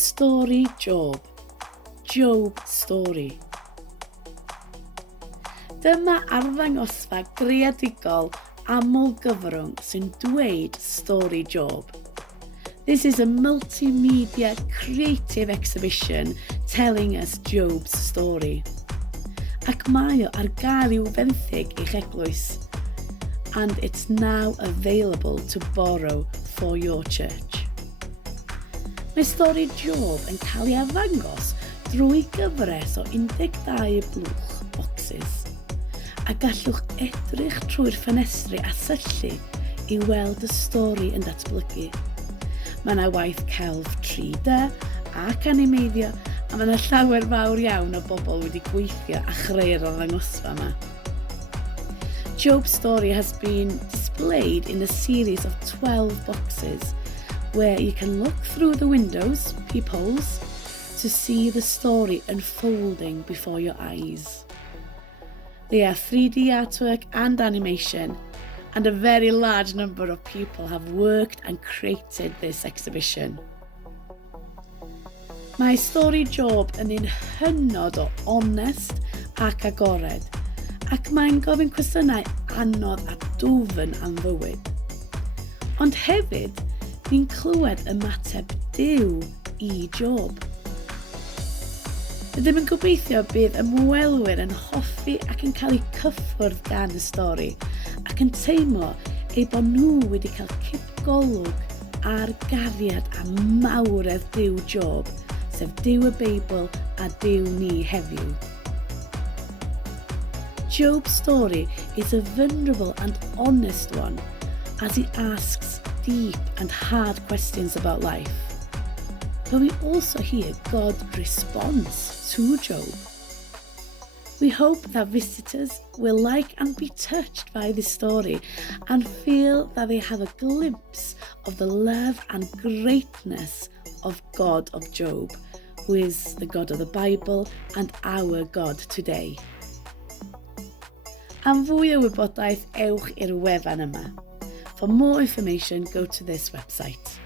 Stori Job, Job Stori. Dyma arddangosfa greadigol aml-cyfrwng sy'n dweud Stori Job. This is a multimedia creative exhibition telling us Job's story. Ac mae o ar gael i'w fenthic i'ch Eglwys, and it's now available to borrow for your church. Mae Stori Job yn cael ei arddangos drwy gyfres o 12 blwch bocsys, a gallwch edrych trwy'r ffenestri a syllu i weld y stori yn datblygu. Mae yna waith celf 3D ac animeiddio, a mae yna llawer fawr iawn o bobl wedi gweithio a chreu'r arddangosfa yma. Job's story has been displayed in a series of 12 boxes where you can look through the windows, peep-holes, to see the story unfolding before your eyes. They are 3D artwork and animation, and a very large number of people have worked and created this exhibition. Mae Stori Job yn un hynod o onest ac agored, ac mae'n gofyn cwestiynau anodd a dwfn am fywyd. Ond hefyd, ni'n clywed ymateb Duw i Job. Rydym yn gobeithio bydd ymwelwyr yn hoffi ac yn cael eu cyffwrdd gan y stori ac yn teimlo eu bod nhw wedi cael cip-golwg a'r gariad a mawredd Duw Job, sef Duw y Beibl a Duw ni heddiw. Job's story is a vulnerable and honest one as he asks deep and hard questions about life. But we also hear God's response to Job. We hope that visitors will like and be touched by this story and feel that they have a glimpse of the love and greatness of God of Job, who is the God of the Bible and our God today. Am fwy o wybodaeth, ewch i'r wefan yma. For more information, go to this website.